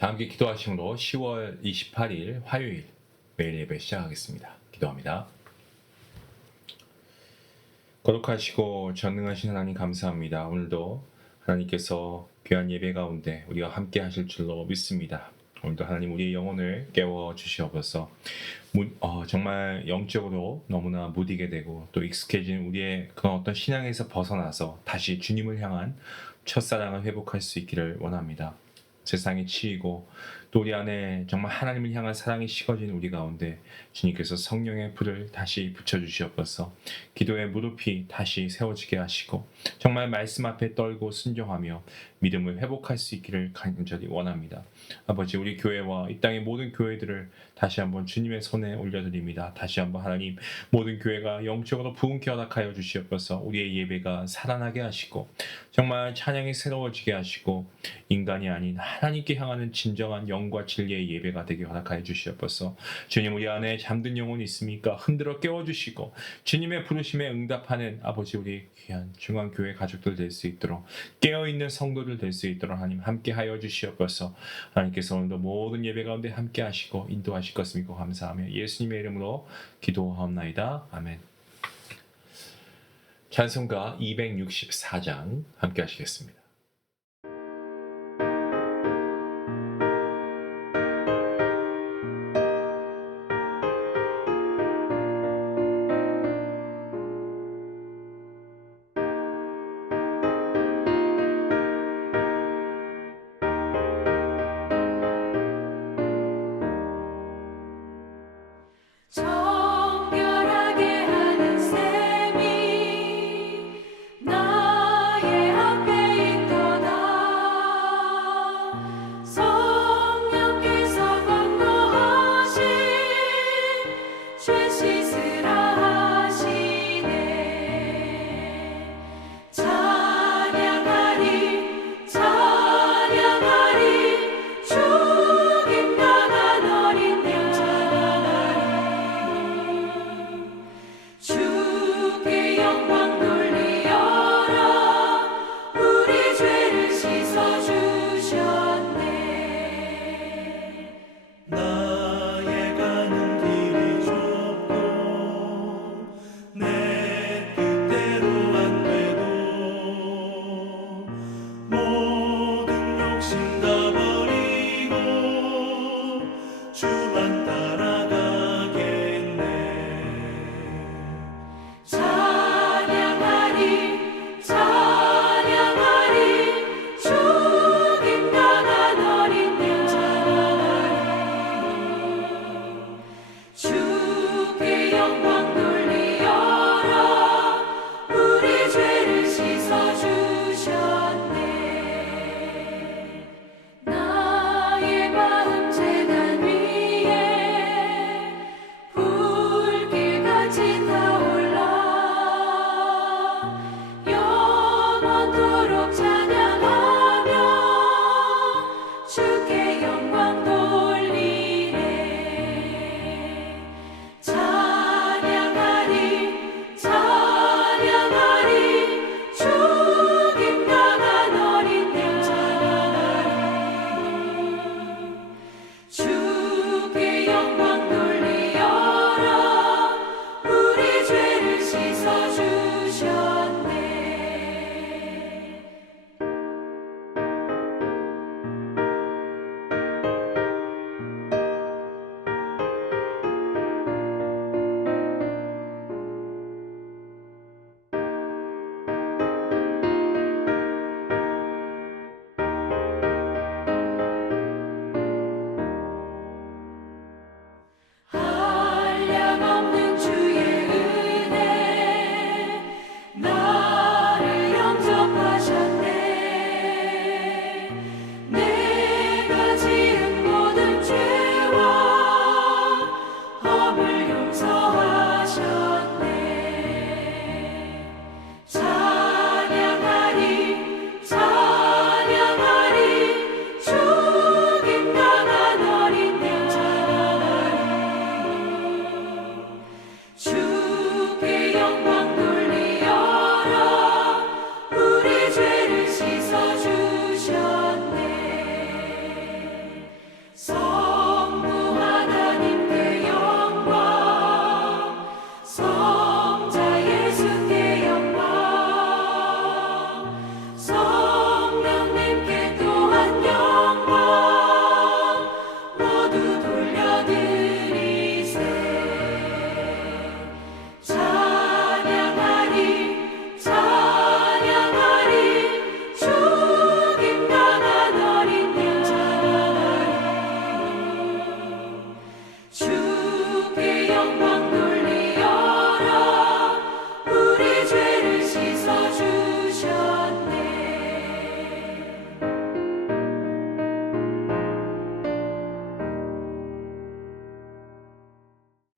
다 함께 기도하심으로 10월 28일 화요일 매일 예배 시작하겠습니다. 기도합니다. 거룩하시고 전능하신 하나님 감사합니다. 오늘도 하나님께서 귀한 예배 가운데 우리와 함께 하실 줄로 믿습니다. 오늘도 하나님 우리의 영혼을 깨워 주시옵소서. 정말 영적으로 너무나 무디게 되고 또 익숙해진 우리의 그런 어떤 신앙에서 벗어나서 다시 주님을 향한 첫사랑을 회복할 수 있기를 원합니다. 세상에 치이고 또 우리 안에 정말 하나님을 향한 사랑이 식어진 우리 가운데 주님께서 성령의 불을 다시 붙여주시옵소서. 기도의 무릎이 다시 세워지게 하시고 정말 말씀 앞에 떨고 순종하며 믿음을 회복할 수 있기를 간절히 원합니다. 아버지, 우리 교회와 이 땅의 모든 교회들을 다시 한번 주님의 손에 올려드립니다. 다시 한번 하나님, 모든 교회가 영적으로 부흥케 허락하여 주시옵소서. 우리의 예배가 살아나게 하시고 정말 찬양이 새로워지게 하시고 인간이 아닌 하나님께 향하는 진정한 영과 진리의 예배가 되게 허락하여 주시옵소서. 주님, 우리 안에 잠든 영혼이 있습니까? 흔들어 깨워주시고 주님의 부르심에 응답하는 아버지, 우리 귀한 중앙교회 가족들 될 수 있도록, 깨어있는 성도들 될 수 있도록 하나님 함께하여 주시옵소서. 하나님께서 오늘도 모든 예배 가운데 함께하시고 인도하실 것을 믿고 감사하며 예수님의 이름으로 기도하옵나이다. 아멘. 찬송가 264장 함께 하시겠습니다. 정결하게 하는 셈이 나의 앞에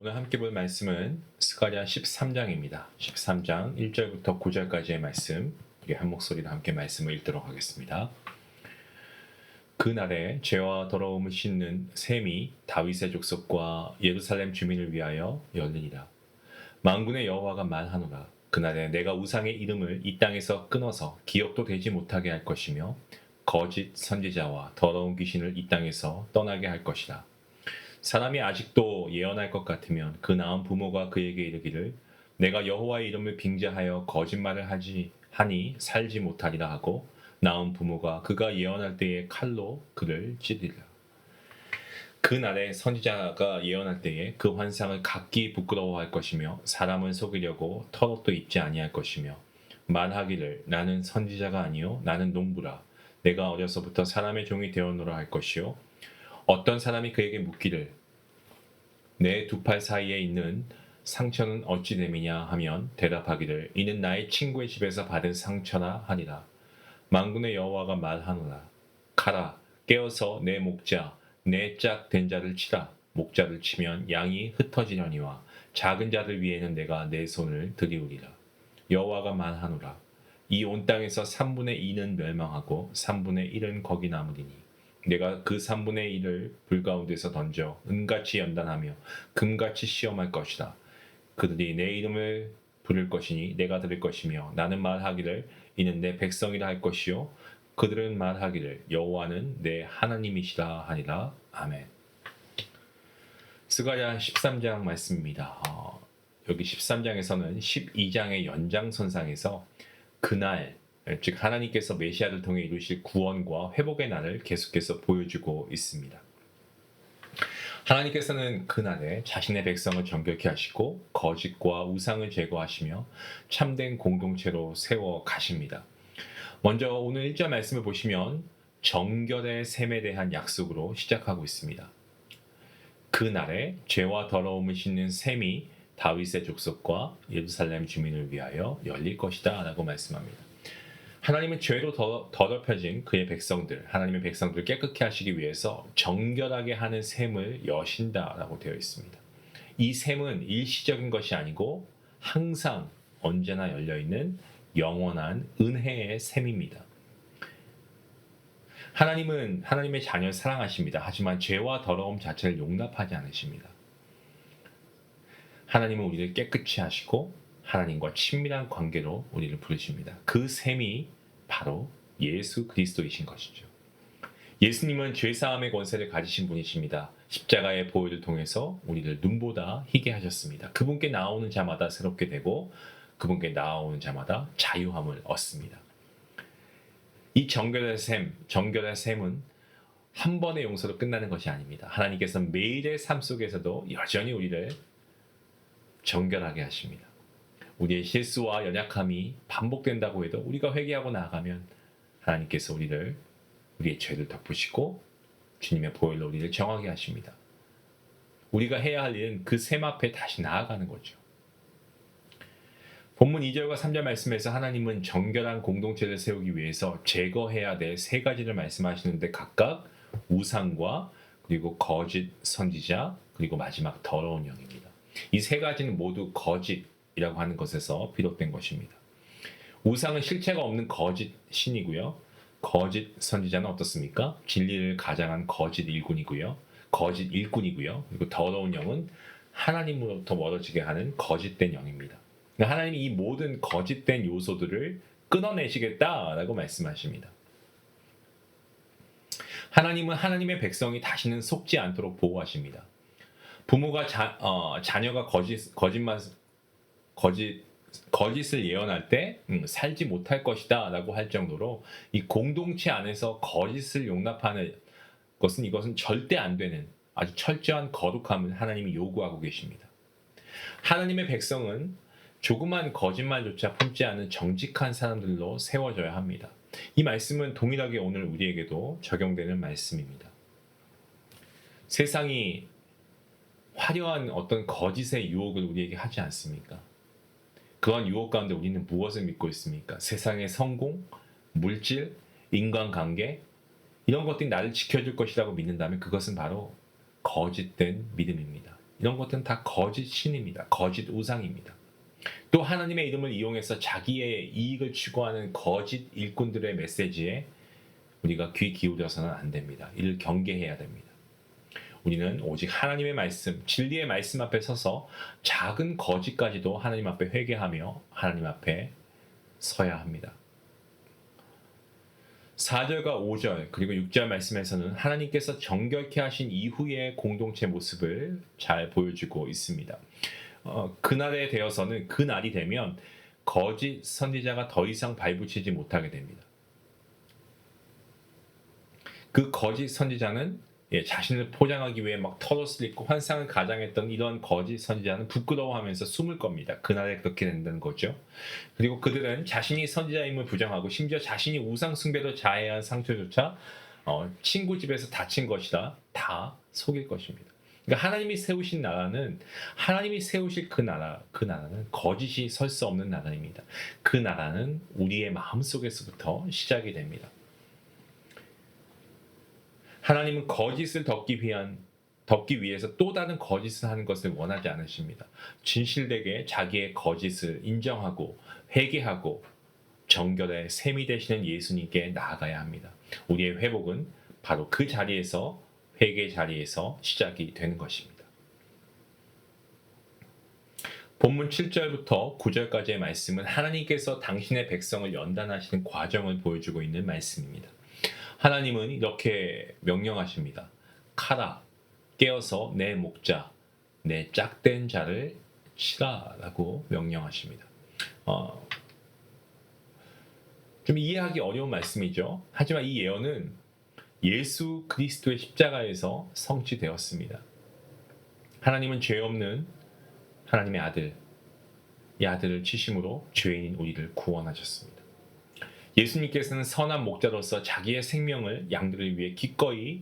오늘 함께 볼 말씀은 스가랴 13장입니다. 13장 1절부터 9절까지의 말씀, 우리 한 목소리로 함께 말씀을 읽도록 하겠습니다. 그날에 죄와 더러움을 씻는 셈이 다윗의 족속과 예루살렘 주민을 위하여 열리리라. 만군의 여호와가 말하노라. 그날에 내가 우상의 이름을 이 땅에서 끊어서 기억도 되지 못하게 할 것이며 거짓 선지자와 더러운 귀신을 이 땅에서 떠나게 할 것이라. 사람이 아직도 예언할 것 같으면 그 낳은 부모가 그에게 이르기를 내가 여호와의 이름을 빙자하여 거짓말을 하니 살지 못하리라 하고 낳은 부모가 그가 예언할 때에 칼로 그를 찌르리라. 그날에 선지자가 예언할 때에 그 환상을 각기 부끄러워할 것이며 사람을 속이려고 털옷도 입지 아니할 것이며 말하기를 나는 선지자가 아니요 나는 농부라 내가 어려서부터 사람의 종이 되었노라 할 것이요 어떤 사람이 그에게 묻기를 내 두 팔 사이에 있는 상처는 어찌 됨이냐 하면 대답하기를 이는 나의 친구의 집에서 받은 상처라 하니라. 만군의 여호와가 말하노라. 가라 깨어서 내 목자 내 짝 된 자를 치라. 목자를 치면 양이 흩어지려니와 작은 자들 위에는 내가 내 손을 들이우리라. 여호와가 말하노라. 이 온 땅에서 3분의 2는 멸망하고 3분의 1은 거기 남으리니 내가 그 3분의 1을 불 가운데서 던져 은같이 연단하며 금같이 시험할 것이다. 그들이 내 이름을 부를 것이니 내가 들을 것이며 나는 말하기를 이는 내 백성이라 할 것이요 그들은 말하기를 여호와는 내 하나님이시라 하니라. 아멘. 스가랴 13장 말씀입니다. 여기 13장에서는 12장의 연장선상에서 그날 즉 하나님께서 메시아를 통해 이루실 구원과 회복의 날을 계속해서 보여주고 있습니다. 하나님께서는 그날에 자신의 백성을 정결케 하시고 거짓과 우상을 제거하시며 참된 공동체로 세워 가십니다. 먼저 오늘 1절 말씀을 보시면 정결의 셈에 대한 약속으로 시작하고 있습니다. 그날에 죄와 더러움을 씻는 셈이 다윗의 족속과 예루살렘 주민을 위하여 열릴 것이다 라고 말씀합니다. 하나님은 죄로 더럽혀진 그의 백성들, 하나님의 백성들을 깨끗게 하시기 위해서 정결하게 하는 셈을 여신다라고 되어 있습니다. 이 셈은 일시적인 것이 아니고 항상 언제나 열려있는 영원한 은혜의 셈입니다. 하나님은 하나님의 자녀를 사랑하십니다. 하지만 죄와 더러움 자체를 용납하지 않으십니다. 하나님은 우리를 깨끗이 하시고 하나님과 친밀한 관계로 우리를 부르십니다. 그 셈이 바로 예수 그리스도이신 것이죠. 예수님은 죄사함의 권세를 가지신 분이십니다. 십자가의 보혈을 통해서 우리를 눈보다 희게 하셨습니다. 그분께 나오는 자마다 새롭게 되고 그분께 나오는 자마다 자유함을 얻습니다. 이 정결의 셈은 한 번의 용서로 끝나는 것이 아닙니다. 하나님께서는 매일의 삶 속에서도 여전히 우리를 정결하게 하십니다. 우리의 실수와 연약함이 반복된다고 해도 우리가 회개하고 나아가면 하나님께서 우리의 죄를 덮으시고 주님의 보혈로 우리를 정하게 하십니다. 우리가 해야 할 일은 그 셈 앞에 다시 나아가는 거죠. 본문 2절과 3절 말씀에서 하나님은 정결한 공동체를 세우기 위해서 제거해야 될 세 가지를 말씀하시는데 각각 우상과 그리고 거짓 선지자 그리고 마지막 더러운 영입니다. 이 세 가지는 모두 거짓이라고 하는 것에서 비롯된 것입니다. 우상은 실체가 없는 거짓 신이고요. 거짓 선지자는 어떻습니까? 진리를 가장한 거짓 일꾼이고요. 그리고 더러운 영은 하나님으로부터 멀어지게 하는 거짓된 영입니다. 하나님이 이 모든 거짓된 요소들을 끊어내시겠다라고 말씀하십니다. 하나님은 하나님의 백성이 다시는 속지 않도록 보호하십니다. 부모가 자녀가 거짓을 예언할 때 살지 못할 것이다 라고 할 정도로 이 공동체 안에서 거짓을 용납하는 이것은 절대 안 되는 아주 철저한 거룩함을 하나님이 요구하고 계십니다. 하나님의 백성은 조그만 거짓말조차 품지 않은 정직한 사람들로 세워져야 합니다. 이 말씀은 동일하게 오늘 우리에게도 적용되는 말씀입니다. 세상이 화려한 어떤 거짓의 유혹을 우리에게 하지 않습니까? 그런 유혹 가운데 우리는 무엇을 믿고 있습니까? 세상의 성공, 물질, 인간관계 이런 것들이 나를 지켜줄 것이라고 믿는다면 그것은 바로 거짓된 믿음입니다. 이런 것들은 다 거짓 신입니다. 거짓 우상입니다. 또 하나님의 이름을 이용해서 자기의 이익을 추구하는 거짓 일꾼들의 메시지에 우리가 귀 기울여서는 안 됩니다. 이를 경계해야 됩니다. 우리는 오직 하나님의 말씀, 진리의 말씀 앞에 서서 작은 거짓까지도 하나님 앞에 회개하며 하나님 앞에 서야 합니다. 4절과 5절 그리고 6절 말씀에서는 하나님께서 정결케 하신 이후의 공동체 모습을 잘 보여주고 있습니다. 그날에 되어서는 그날이 되면 거짓 선지자가 더 이상 발붙이지 못하게 됩니다. 그 거짓 선지자는 자신을 포장하기 위해 막 털옷을 입고 환상을 가장했던 이런 거짓 선지자는 부끄러워하면서 숨을 겁니다. 그날에 그렇게 된다는 거죠. 그리고 그들은 자신이 선지자임을 부정하고 심지어 자신이 우상 숭배로 자해한 상처조차 친구 집에서 다친 것이다 다 속일 것입니다. 그러니까 하나님이 세우신 나라는 하나님이 세우실 그 나라는 거짓이 설 수 없는 나라입니다. 그 나라는 우리의 마음속에서부터 시작이 됩니다. 하나님은 거짓을 덮기 위해서 또 다른 거짓을 하는 것을 원하지 않으십니다. 진실되게 자기의 거짓을 인정하고 회개하고 정결의 셈이 되시는 예수님께 나아가야 합니다. 우리의 회복은 바로 그 자리에서 회개 자리에서 시작이 되는 것입니다. 본문 7절부터 9절까지의 말씀은 하나님께서 당신의 백성을 연단하시는 과정을 보여주고 있는 말씀입니다. 하나님은 이렇게 명령하십니다. 카라, 깨어서 내 목자, 내 짝된 자를 치라라고 명령하십니다. 좀 이해하기 어려운 말씀이죠. 하지만 이 예언은 예수 그리스도의 십자가에서 성취되었습니다. 하나님은 죄 없는 하나님의 아들, 이 아들을 치심으로 죄인인 우리를 구원하셨습니다. 예수님께서는 선한 목자로서 자기의 생명을 양들을 위해 기꺼이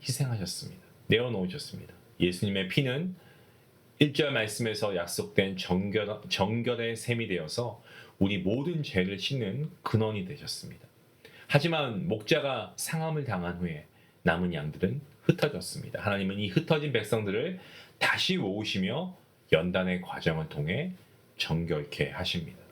희생하셨습니다. 내어놓으셨습니다. 예수님의 피는 1절 말씀에서 약속된 정결의 셈이 되어서 우리 모든 죄를 씻는 근원이 되셨습니다. 하지만 목자가 상함을 당한 후에 남은 양들은 흩어졌습니다. 하나님은 이 흩어진 백성들을 다시 모으시며 연단의 과정을 통해 정결케 하십니다.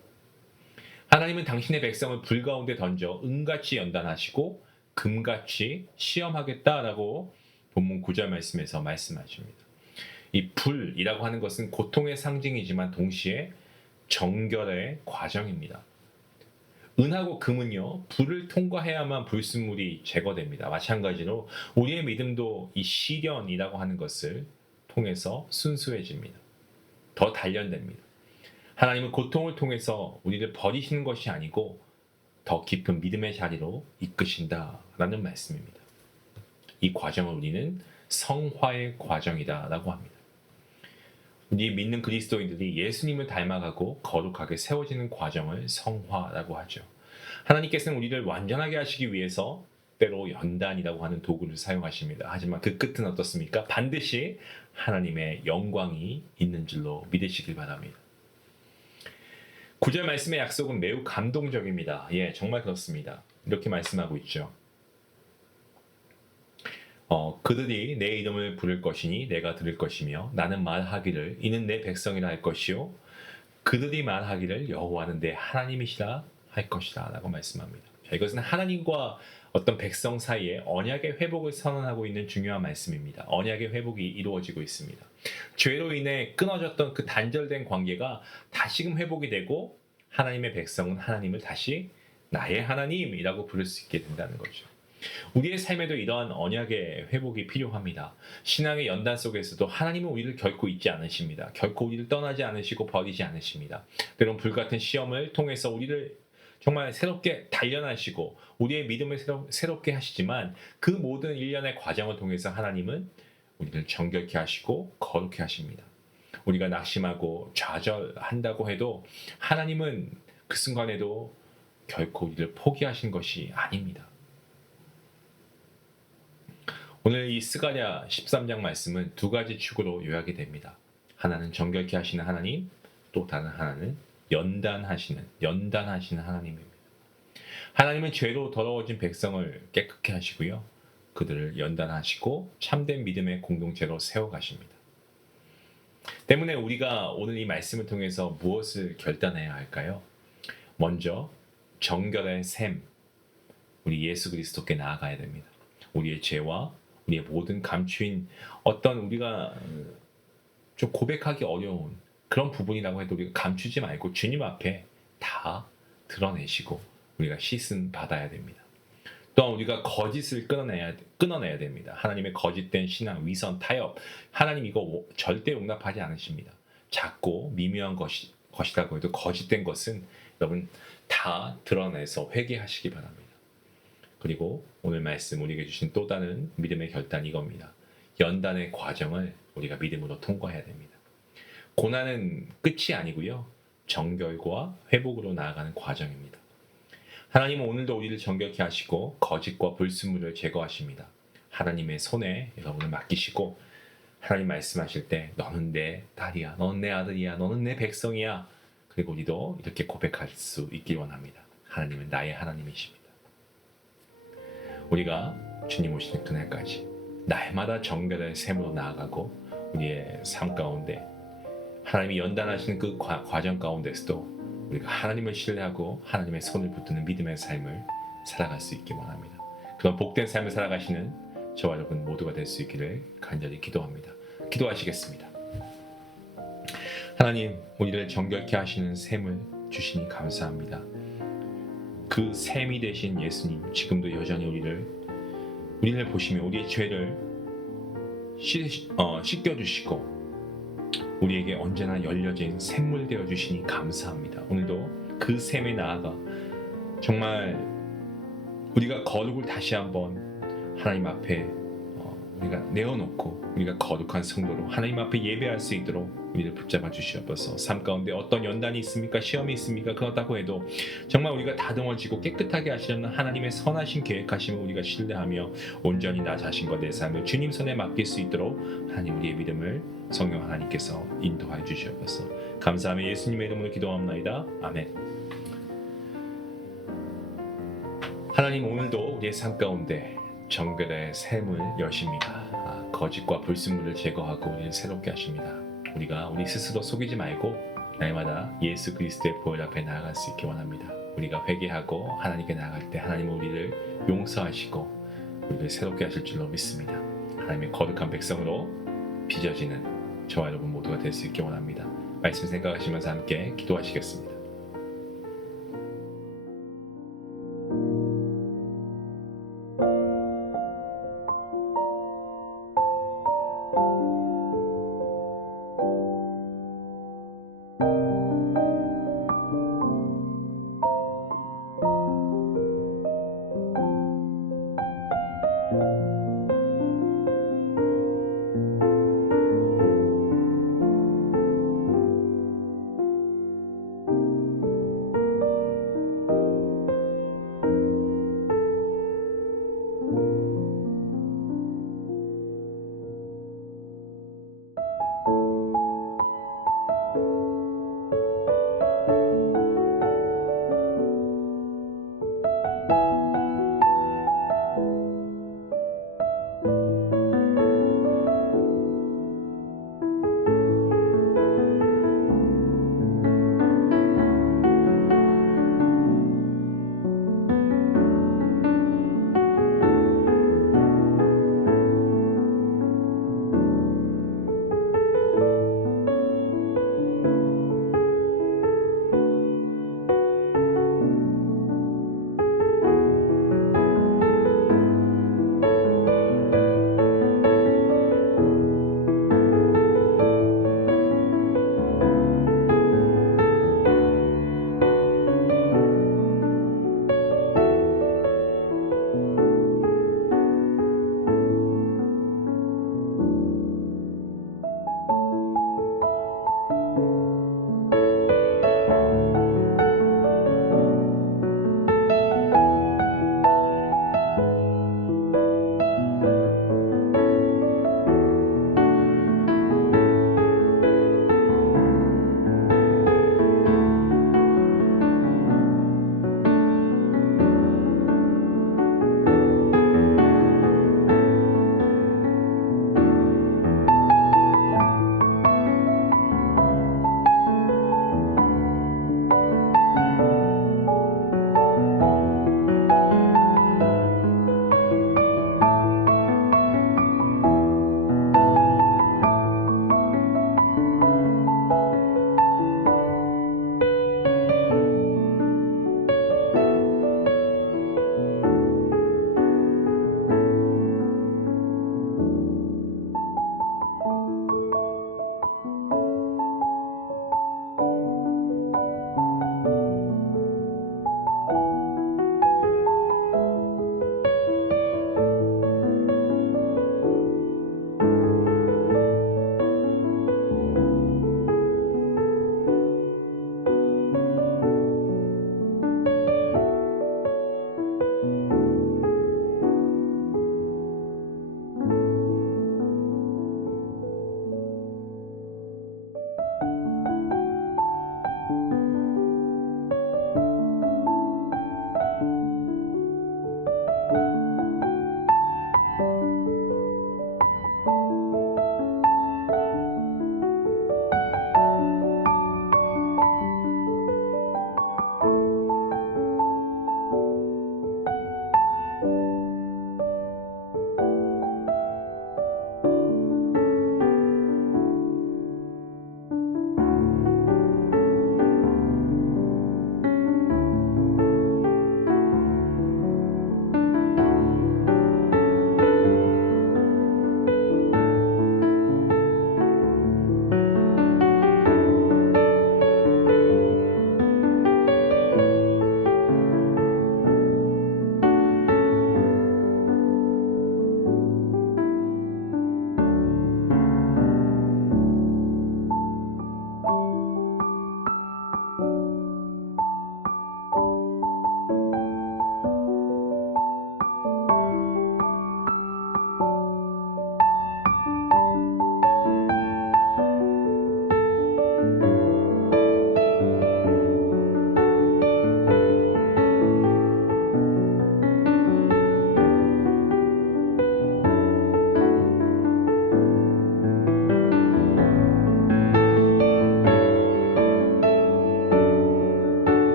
하나님은 당신의 백성을 불 가운데 던져 은같이 연단하시고 금같이 시험하겠다라고 본문 9절 말씀에서 말씀하십니다. 이 불이라고 하는 것은 고통의 상징이지만 동시에 정결의 과정입니다. 은하고 금은요, 불을 통과해야만 불순물이 제거됩니다. 마찬가지로 우리의 믿음도 이 시련이라고 하는 것을 통해서 순수해집니다. 더 단련됩니다. 하나님은 고통을 통해서 우리를 버리시는 것이 아니고 더 깊은 믿음의 자리로 이끄신다라는 말씀입니다. 이 과정을 우리는 성화의 과정이다라고 합니다. 우리 믿는 그리스도인들이 예수님을 닮아가고 거룩하게 세워지는 과정을 성화라고 하죠. 하나님께서는 우리를 완전하게 하시기 위해서 때로 연단이라고 하는 도구를 사용하십니다. 하지만 그 끝은 어떻습니까? 반드시 하나님의 영광이 있는 줄로 믿으시길 바랍니다. 9절 말씀의 약속은 매우 감동적입니다. 정말 그렇습니다. 이렇게 말씀하고 있죠. 그들이 내 이름을 부를 것이니 내가 들을 것이며 나는 말하기를 이는 내 백성이라 할 것이요 그들이 말하기를 여호와는 내 하나님이시라 할 것이다 라고 말씀합니다. 이것은 하나님과 어떤 백성 사이에 언약의 회복을 선언하고 있는 중요한 말씀입니다. 언약의 회복이 이루어지고 있습니다. 죄로 인해 끊어졌던 그 단절된 관계가 다시금 회복이 되고 하나님의 백성은 하나님을 다시 나의 하나님이라고 부를 수 있게 된다는 거죠. 우리의 삶에도 이러한 언약의 회복이 필요합니다. 신앙의 연단 속에서도 하나님은 우리를 결코 잊지 않으십니다. 결코 우리를 떠나지 않으시고 버리지 않으십니다. 때론 불같은 시험을 통해서 우리를 정말 새롭게 단련하시고 우리의 믿음을 새롭게 하시지만 그 모든 일련의 과정을 통해서 하나님은 우리를 정결케 하시고 거룩케 하십니다. 우리가 낙심하고 좌절한다고 해도 하나님은 그 순간에도 결코 우리를 포기하신 것이 아닙니다. 오늘 이 스가랴 13장 말씀은 두 가지 축으로 요약이 됩니다. 하나는 정결케 하시는 하나님, 또 다른 하나는 연단하시는 하나님입니다. 하나님은 죄로 더러워진 백성을 깨끗게 하시고요. 그들을 연단하시고 참된 믿음의 공동체로 세워가십니다. 때문에 우리가 오늘 이 말씀을 통해서 무엇을 결단해야 할까요? 먼저 정결의 샘, 우리 예수 그리스도께 나아가야 됩니다. 우리의 죄와 우리의 모든 감추인 어떤 우리가 좀 고백하기 어려운 그런 부분이라고 해도 우리가 감추지 말고 주님 앞에 다 드러내시고 우리가 씻음 받아야 됩니다. 또한 우리가 거짓을 끊어내야 됩니다. 하나님의 거짓된 신앙, 위선, 타협, 하나님 이거 절대 용납하지 않으십니다. 작고 미묘한 것이라고 해도 거짓된 것은 여러분 다 드러내서 회개하시기 바랍니다. 그리고 오늘 말씀 우리에게 주신 또 다른 믿음의 결단이 이겁니다. 연단의 과정을 우리가 믿음으로 통과해야 됩니다. 고난은 끝이 아니고요. 정결과 회복으로 나아가는 과정입니다. 하나님은 오늘도 우리를 정결케 하시고 거짓과 불순물을 제거하십니다. 하나님의 손에 여러분을 맡기시고 하나님 말씀하실 때 너는 내 딸이야, 너는 내 아들이야, 너는 내 백성이야. 그리고 우리도 이렇게 고백할 수 있길 원합니다. 하나님은 나의 하나님이십니다. 우리가 주님 오시는 그날까지 날마다 정결의 샘으로 나아가고 우리의 삶 가운데 하나님이 연단하시는 그 과정 가운데서도 우리가 하나님을 신뢰하고 하나님의 손을 붙드는 믿음의 삶을 살아갈 수 있기 원합니다. 그런 복된 삶을 살아가시는 저와 여러분 모두가 될 수 있기를 간절히 기도합니다. 기도하시겠습니다. 하나님, 우리를 정결케 하시는 샘을 주시니 감사합니다. 그 샘이 되신 예수님, 지금도 여전히 우리를 보시며 우리의 죄를 씻겨주시고 우리에게 언제나 열려진 샘물 되어 주시니 감사합니다. 오늘도 그 샘에 나아가 정말 우리가 거룩을 다시 한번 하나님 앞에 우리가 내어놓고 우리가 거룩한 성도로 하나님 앞에 예배할 수 있도록 우리를 붙잡아 주시옵소서. 삶 가운데 어떤 연단이 있습니까? 시험이 있습니까? 그렇다고 해도 정말 우리가 다듬어지고 깨끗하게 하시려는 하나님의 선하신 계획하심을 우리가 신뢰하며 온전히 나 자신과 내 삶을 주님 손에 맡길 수 있도록 하나님 우리의 믿음을 성령 하나님께서 인도하여 주시옵소서. 감사하며 예수님의 이름으로 기도합나이다. 아멘. 하나님 오늘도 우리의 삶 가운데 정결의 샘을 여십니다. 거짓과 불순물을 제거하고 우리를 새롭게 하십니다. 우리가 우리 스스로 속이지 말고 날마다 예수 그리스도의 보혈 앞에 나아갈 수 있기 원합니다. 우리가 회개하고 하나님께 나아갈 때 하나님은 우리를 용서하시고 우리를 새롭게 하실 줄로 믿습니다. 하나님의 거룩한 백성으로 빚어지는 저와 여러분 모두가 될 수 있기 원합니다. 말씀 생각하시면서 함께 기도하시겠습니다.